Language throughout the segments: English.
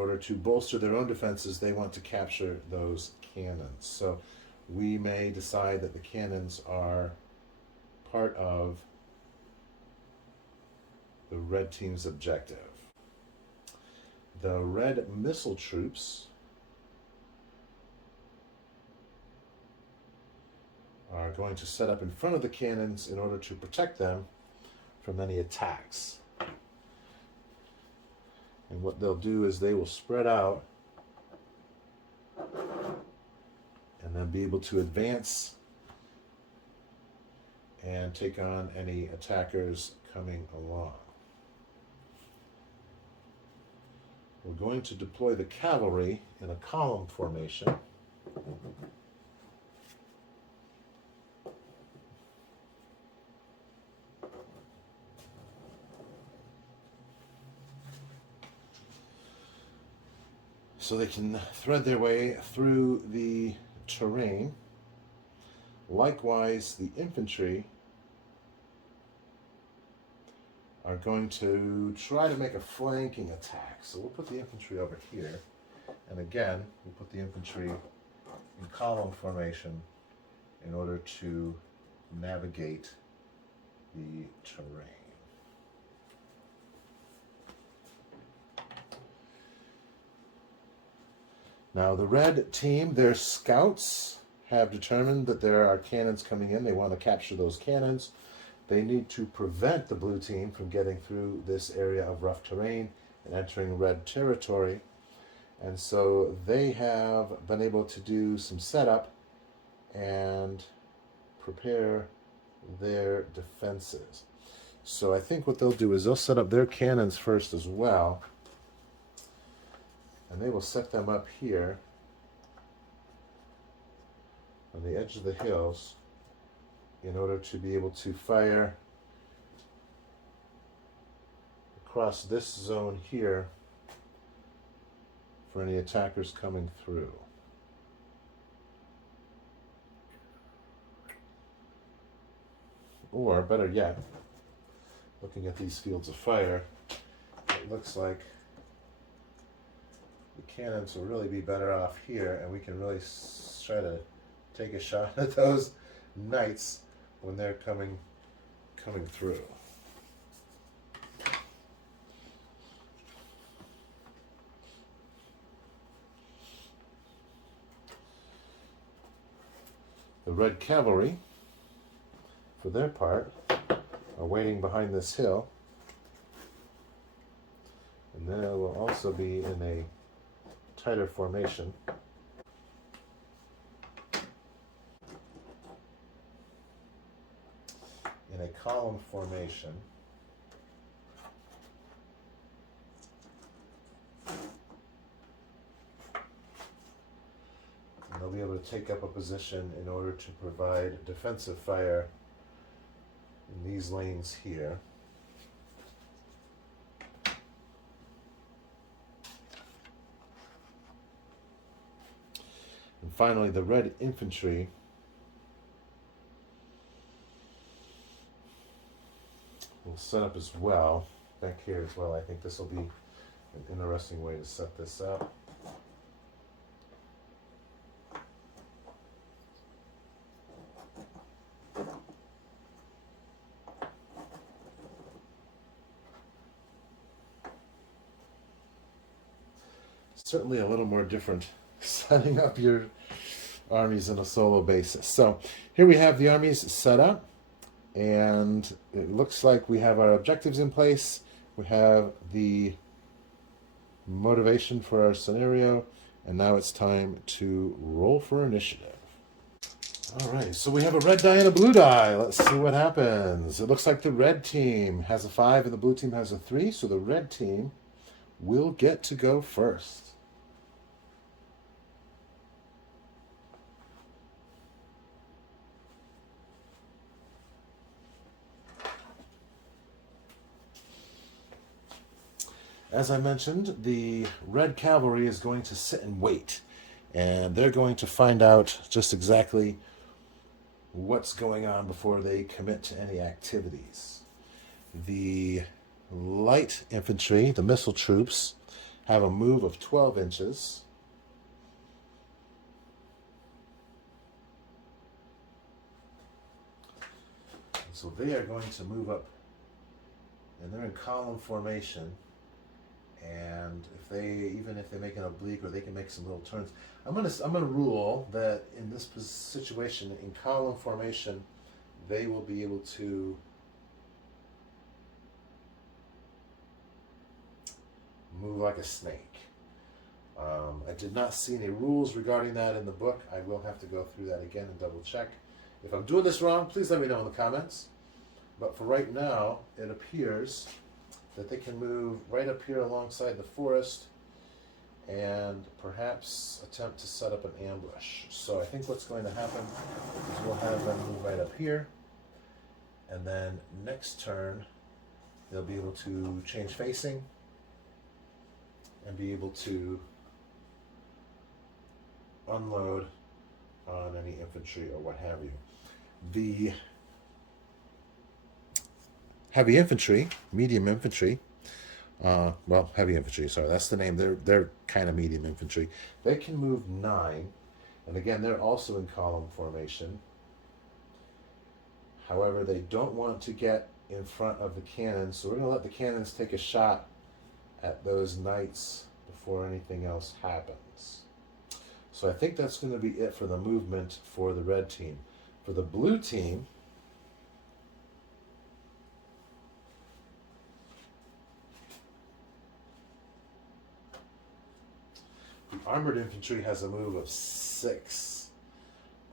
In order to bolster their own defenses, they want to capture those cannons. So we may decide that the cannons are part of the red team's objective. The red missile troops are going to set up in front of the cannons in order to protect them from any attacks. And what they'll do is they will spread out and then be able to advance and take on any attackers coming along. We're going to deploy the cavalry in a column formation. So they can thread their way through the terrain. Likewise, the infantry are going to try to make a flanking attack. So we'll put the infantry over here. And again, we'll put the infantry in column formation in order to navigate the terrain. Now the red team, their scouts have determined that there are cannons coming in. They want to capture those cannons. They need to prevent the blue team from getting through this area of rough terrain and entering red territory. And so they have been able to do some setup and prepare their defenses. So I think what they'll do is they'll set up their cannons first as well. And they will set them up here on the edge of the hills in order to be able to fire across this zone here for any attackers coming through. Or, better yet, looking at these fields of fire, it looks like the cannons will really be better off here, and we can really try to take a shot at those knights when they're coming through. The red cavalry, for their part, are waiting behind this hill, and they will also be in a tighter formation. In a column formation. And they'll be able to take up a position in order to provide defensive fire in these lanes here. And finally, the red infantry will set up as well, back here as well. I think this will be an interesting way to set this up. Certainly a little more different setting up your armies on a solo basis. So here we have the armies set up, and it looks like we have our objectives in place. We have the motivation for our scenario, and now it's time to roll for initiative. All right, so we have a red die and a blue die. Let's see what happens. It looks like the red team has a 5 and the blue team has a 3, so the red team will get to go first. As I mentioned, the red cavalry is going to sit and wait, and they're going to find out just exactly what's going on before they commit to any activities. The light infantry, the missile troops, have a move of 12 inches. So they are going to move up, and they're in column formation. And even if they make an oblique, or they can make some little turns, I'm gonna rule that in this situation, in column formation, they will be able to move like a snake. I did not see any rules regarding that in the book. I will have to go through that again and double check. If I'm doing this wrong, please let me know in the comments. But for right now, it appears that they can move right up here alongside the forest and perhaps attempt to set up an ambush. So I think what's going to happen is we'll have them move right up here, and then next turn they'll be able to change facing and be able to unload on any infantry or what have you. The heavy infantry, medium infantry, well, heavy infantry, sorry, that's the name. They're kind of medium infantry. They can move 9, and again, they're also in column formation. However, they don't want to get in front of the cannons, so we're going to let the cannons take a shot at those knights before anything else happens. So I think that's going to be it for the movement for the red team. For the blue team, the armored infantry has a move of 6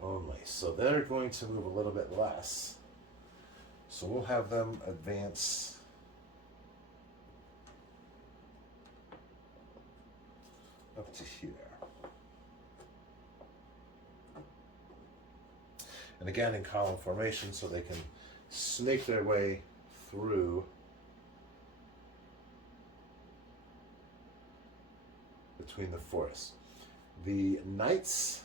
only, so they're going to move a little bit less. So we'll have them advance up to here. And again in column formation, so they can snake their way through between the forests. The knights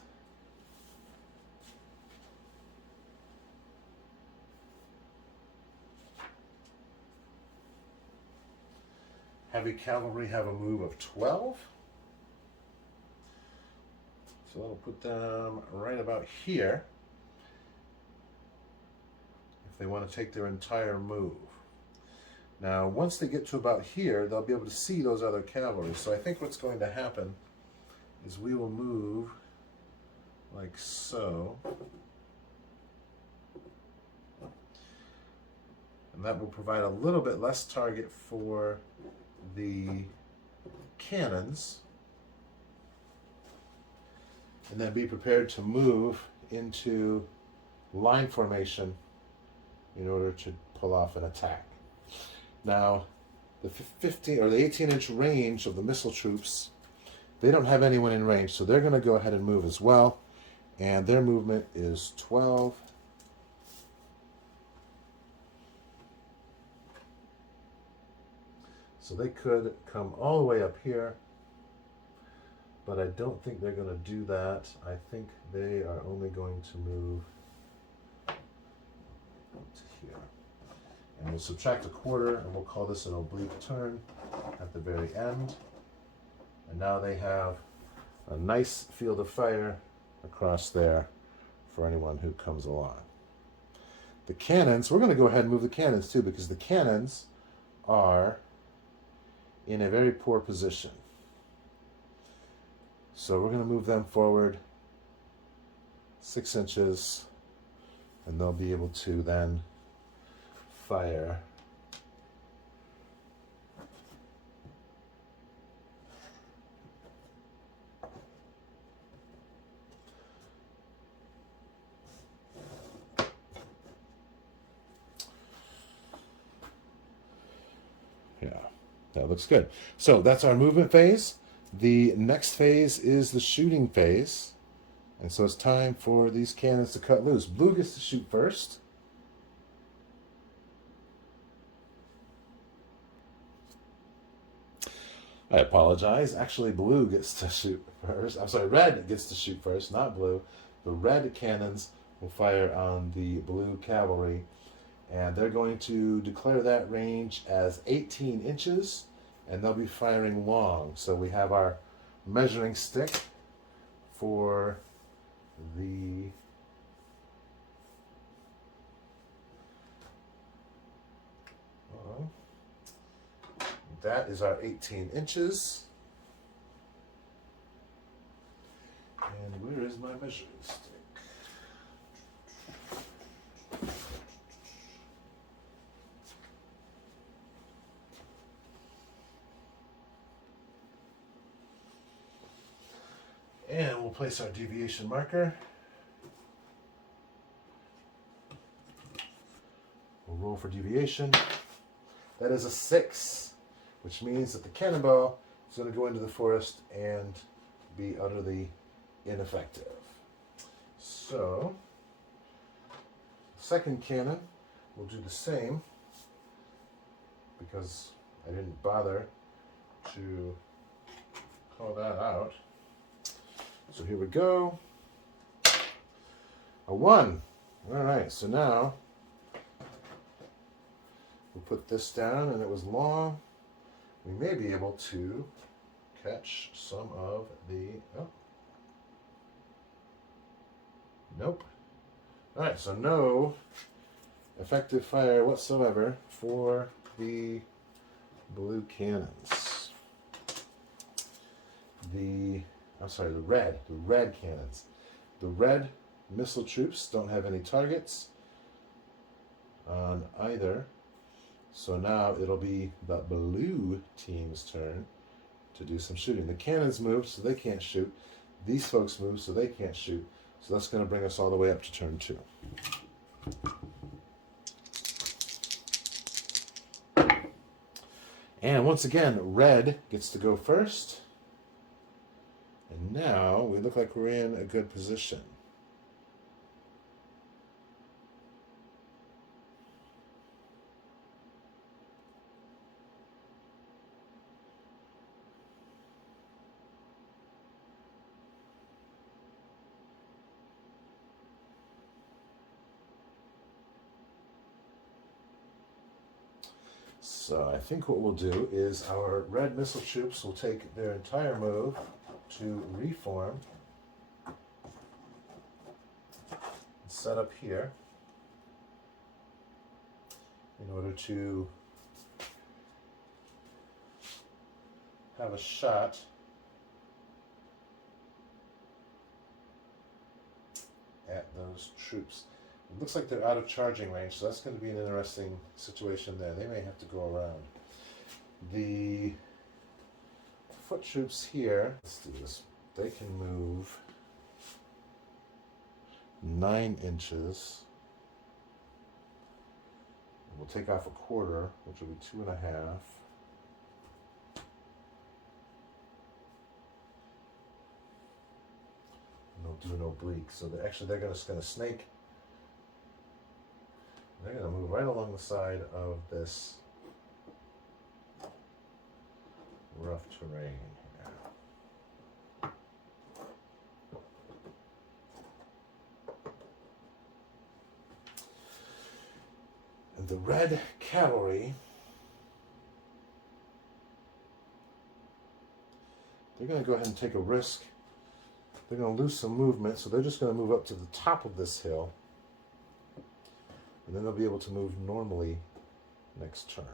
heavy cavalry have a move of 12. So that'll put them right about here if they want to take their entire move. Now, once they get to about here, they'll be able to see those other cavalry. So I think what's going to happen is we will move like so. And that will provide a little bit less target for the cannons. And then be prepared to move into line formation in order to pull off an attack. Now, the 15 or the 18-inch range of the missile troops, they don't have anyone in range, so they're going to go ahead and move as well. And their movement is 12. So they could come all the way up here, but I don't think they're going to do that. I think they are only going to move up to here. And we'll subtract a quarter, and we'll call this an oblique turn at the very end. And now they have a nice field of fire across there for anyone who comes along. The cannons, we're going to go ahead and move the cannons too, because the cannons are in a very poor position. So we're going to move them forward 6 inches, and they'll be able to then fire that looks good. So that's our movement phase. The next phase is the shooting phase. And so it's time for these cannons to cut loose. Blue gets to shoot first. I apologize. Actually, blue gets to shoot first. I'm sorry, red gets to shoot first, not blue. The red cannons will fire on the blue cavalry. And they're going to declare that range as 18 inches. and they'll be firing long. So we have our measuring stick for the that is our 18 inches. And where is my measuring stick? And we'll place our deviation marker. We'll roll for deviation. That is a 6, which means that the cannonball is going to go into the forest and be utterly ineffective. So, second cannon will do the same, because I didn't bother to call that out. So here we go. A 1. All right, so now we'll put this down, and it was long. We may be able to catch some of the, oh. Nope. All right, so no effective fire whatsoever for the blue cannons. The red cannons. The red missile troops don't have any targets on either. So now it'll be the blue team's turn to do some shooting. The cannons moved, so they can't shoot. These folks moved, so they can't shoot. So that's going to bring us all the way up to turn 2. And once again, red gets to go first. And now we look like we're in a good position. So I think what we'll do is our red missile troops will take their entire move to reform and set up here in order to have a shot at those troops. It looks like they're out of charging range, so that's going to be an interesting situation there. They may have to go around. The foot troops here, let's do this. They can move 9 inches. We'll take off a quarter, which will be 2.5. And they'll do an oblique. So they're just going to snake. They're going to move right along the side of this rough terrain here. And the red cavalry, they're going to go ahead and take a risk. They're going to lose some movement, so they're just going to move up to the top of this hill. And then they'll be able to move normally next turn.